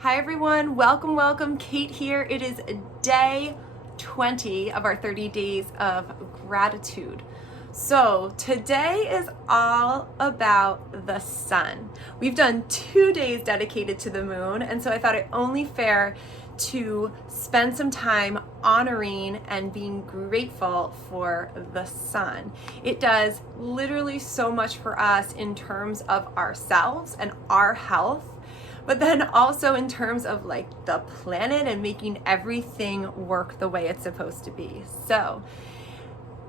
Hi everyone, welcome. Kate here. It is day 20 of our 30 days of gratitude. So today is all about the sun. We've done 2 days dedicated to the moon, and so I thought it only fair to spend some time honoring and being grateful for the sun. It does literally so much for us in terms of ourselves and our health, but then also in terms of like the planet and making everything work the way it's supposed to be. So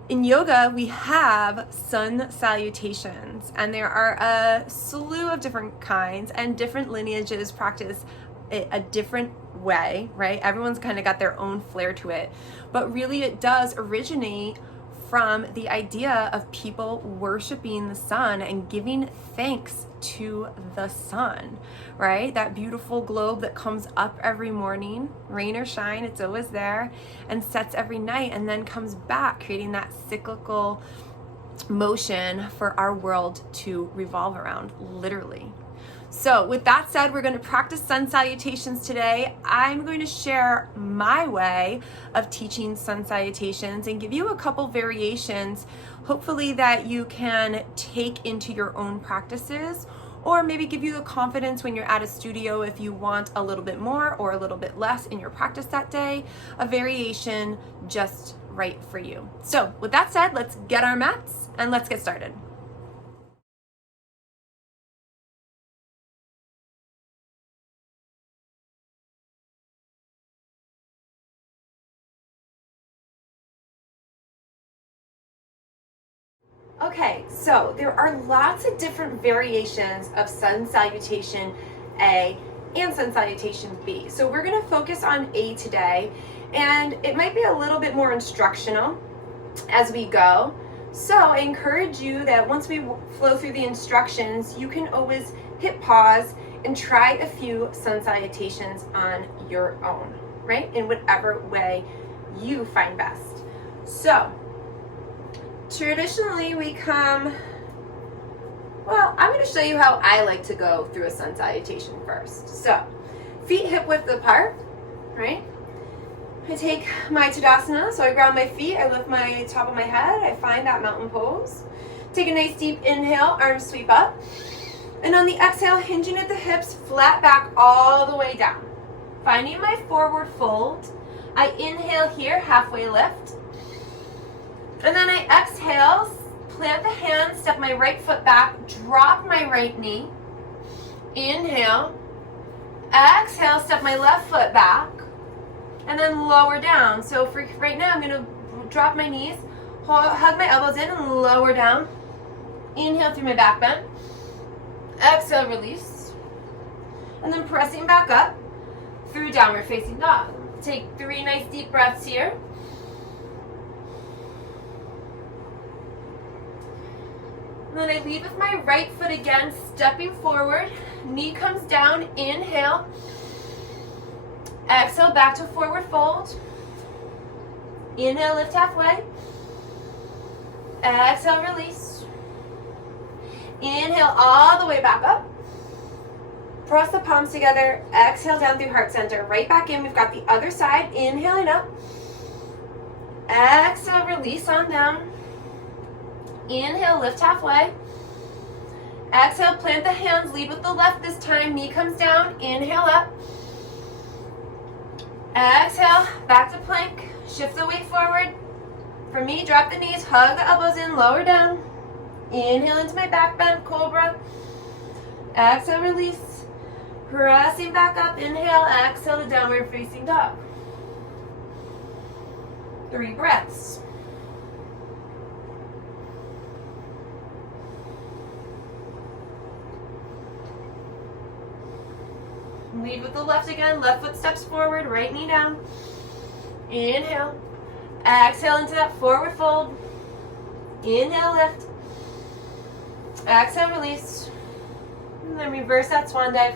in yoga, we have sun salutations, and there are a slew of different kinds, and different lineages practice it a different way, right? Everyone's kind of got their own flair to it, but really it does originate from the idea of people worshiping the sun and giving thanks to the sun, right? That beautiful globe that comes up every morning, rain or shine, it's always there, and sets every night and then comes back, creating that cyclical motion for our world to revolve around, literally. So with that said, we're going to practice sun salutations today. I'm going to share my way of teaching sun salutations and give you a couple variations, hopefully that you can take into your own practices, or maybe give you the confidence when you're at a studio if you want a little bit more or a little bit less in your practice that day, a variation just right for you. So with that said, let's get our mats and let's get started. Okay, so there are lots of different variations of sun salutation A and sun salutation B. So we're going to focus on A today, and it might be a little bit more instructional as we go. So I encourage you that once we flow through the instructions, you can always hit pause and try a few sun salutations on your own, right? In whatever way you find best. So traditionally we come, well, I'm going to show you how I like to go through a sun salutation first. So feet hip width apart, right? I take my Tadasana, so I ground my feet, I lift my top of my head, I find that mountain pose. Take a nice deep inhale, arms sweep up. And on the exhale, hinging at the hips, flat back all the way down. Finding my forward fold, I inhale here, halfway lift. And then I exhale, plant the hands, step my right foot back, drop my right knee. Inhale. Exhale, step my left foot back. And then lower down. So for right now, I'm going to drop my knees, hug my elbows in and lower down. Inhale through my back bend. Exhale, release. And then pressing back up through downward facing dog. Take 3 nice deep breaths here. And then I lead with my right foot again, stepping forward. Knee comes down, inhale. Exhale, back to forward fold. Inhale, lift halfway. Exhale, release. Inhale all the way back up. Press the palms together. Exhale down through heart center. Right back in. We've got the other side. Inhaling up. Exhale, release on down. Inhale, lift halfway. Exhale, plant the hands, lead with the left this time. Knee comes down, inhale up. Exhale, back to plank. Shift the weight forward. For me, drop the knees, hug the elbows in, lower down. Inhale into my back bend, cobra. Exhale, release. Pressing back up, inhale, exhale to downward facing dog. 3 breaths. Lead with the left again. Left foot steps forward, right knee down. Inhale. Exhale into that forward fold. Inhale, lift. Exhale, release. And then reverse that swan dive.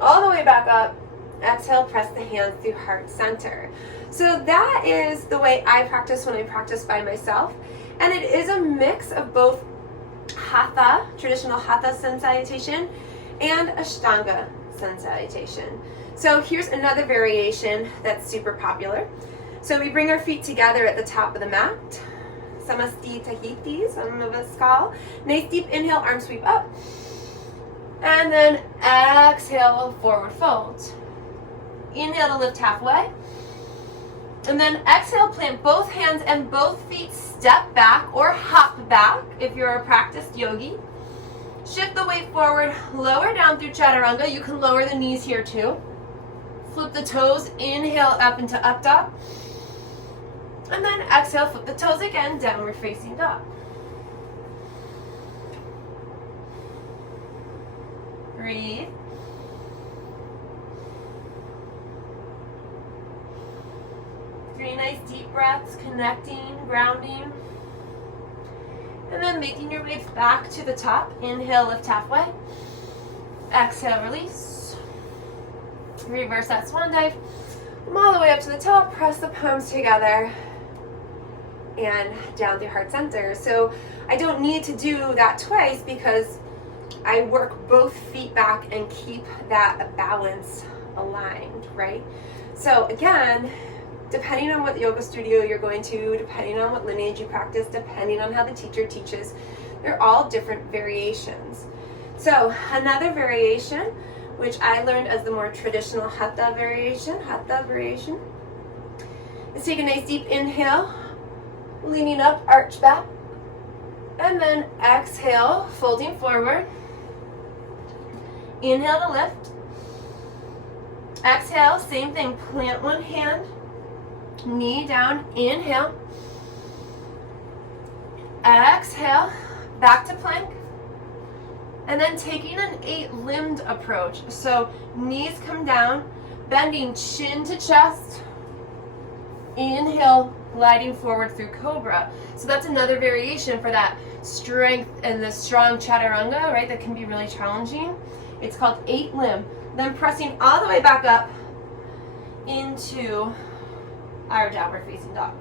All the way back up. Exhale, press the hands through heart center. So that is the way I practice when I practice by myself. And it is a mix of both Hatha, traditional Hatha sun salutation, and Ashtanga Sun Salutation. So here's another variation that's super popular. So we bring our feet together at the top of the mat. Samasti Tahiti, some of us call. Nice deep inhale, arm sweep up. And then exhale, forward fold. Inhale to lift halfway. And then exhale, plant both hands and both feet, step back or hop back if you're a practiced yogi. Shift the weight forward, lower down through chaturanga. You can lower the knees here too. Flip the toes, inhale up into up dog. And then exhale, flip the toes again, downward facing dog. Breathe. Three nice deep breaths, connecting, grounding. And then making your way back to the top. Inhale, lift halfway. Exhale, release. Reverse that swan dive. Come all the way up to the top, press the palms together. And down through heart center. So I don't need to do that twice because I work both feet back and keep that balance aligned, right? So again, depending on what yoga studio you're going to, depending on what lineage you practice, depending on how the teacher teaches, they're all different variations. So another variation, which I learned as the more traditional hatha variation, is take a nice deep inhale, leaning up, arch back, and then exhale, folding forward. Inhale to lift. Exhale, same thing, plant one hand, knee down, inhale. Exhale, back to plank. And then taking an 8-limbed approach. So knees come down, bending chin to chest. Inhale, gliding forward through cobra. So that's another variation for that strength and the strong chaturanga, right? That can be really challenging. It's called 8-limb. Then pressing all the way back up into our downward facing dog.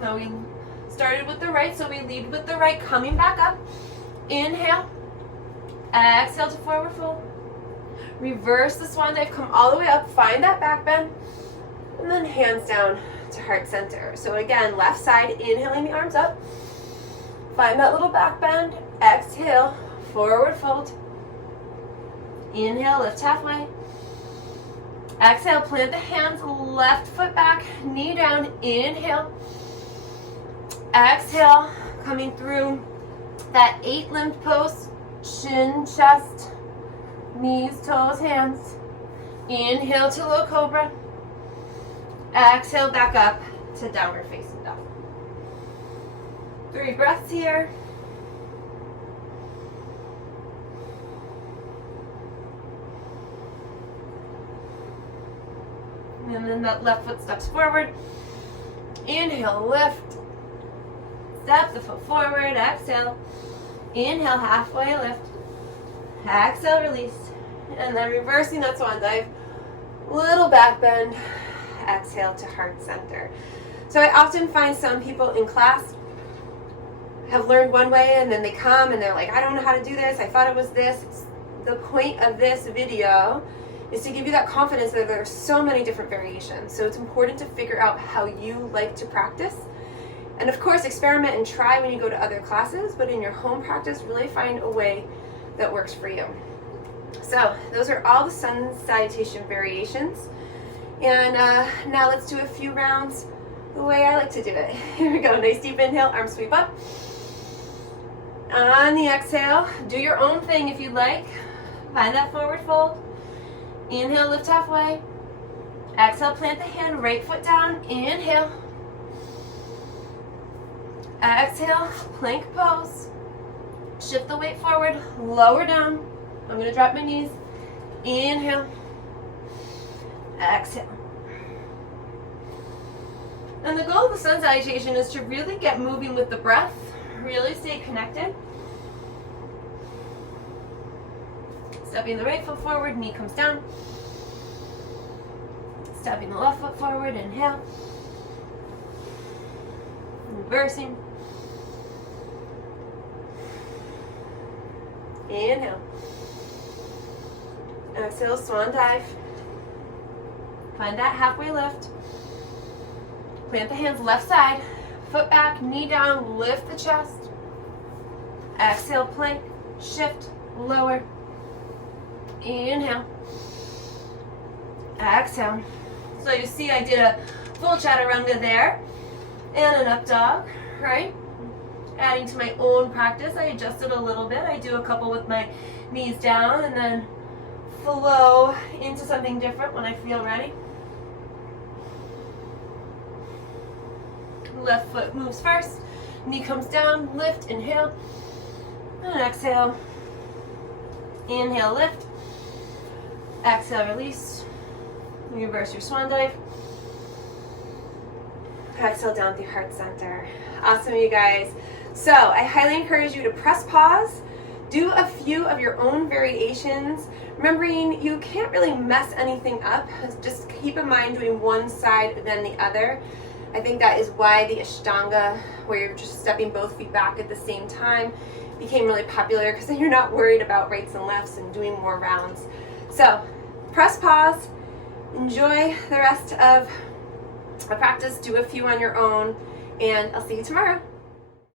Now we started with the right, so we lead with the right, coming back up. Inhale. Exhale to forward fold. Reverse the swan dive, come all the way up, find that back bend, and then hands down to heart center. So again, left side, inhaling the arms up. Find that little back bend. Exhale, forward fold. Inhale, lift halfway. Exhale, plant the hands, left foot back, knee down. Inhale. Exhale, coming through that 8-limbed pose. Shin, chest, knees, toes, hands. Inhale to low cobra. Exhale, back up to downward facing dog. 3 breaths here. And then that left foot steps forward. Inhale, lift. Step the foot forward, exhale. Inhale, halfway lift. Exhale, release. And then reversing that swan dive. Little back bend. Exhale to heart center. So I often find some people in class have learned one way and then they come and they're like, I don't know how to do this. I thought it was this. The point of this video is to give you that confidence that there are so many different variations. So it's important to figure out how you like to practice. And of course, experiment and try when you go to other classes, but in your home practice, really find a way that works for you. So those are all the Sun Salutation variations. And now let's do a few rounds the way I like to do it. Here we go, nice deep inhale, arm sweep up. On the exhale, do your own thing if you'd like. Find that forward fold. Inhale, lift halfway. Exhale, plant the hand, right foot down. Inhale. Exhale, plank pose. Shift the weight forward, lower down. I'm going to drop my knees. Inhale. Exhale. And the goal of the Sun Salutation is to really get moving with the breath, really stay connected. Stepping the right foot forward, knee comes down. Stepping the left foot forward, inhale. Reversing. Inhale. Exhale, swan dive. Find that halfway lift. Plant the hands left side, foot back, knee down, lift the chest. Exhale, plank, shift, lower. Inhale. Exhale. So you see I did a full chaturanga there and an up dog, right? Adding to my own practice, I adjusted a little bit. I do a couple with my knees down and then flow into something different when I feel ready. Left foot moves first, knee comes down, lift, inhale, and exhale. Inhale, lift. Exhale, release. Reverse your swan dive. Exhale down through heart center. Awesome, you guys. So I highly encourage you to press pause, do a few of your own variations, remembering you can't really mess anything up. Just keep in mind doing one side then the other. I think that is why the Ashtanga, where you're just stepping both feet back at the same time, became really popular, because then you're not worried about rights and lefts and doing more rounds. So press pause, enjoy the rest of the practice, do a few on your own, and I'll see you tomorrow.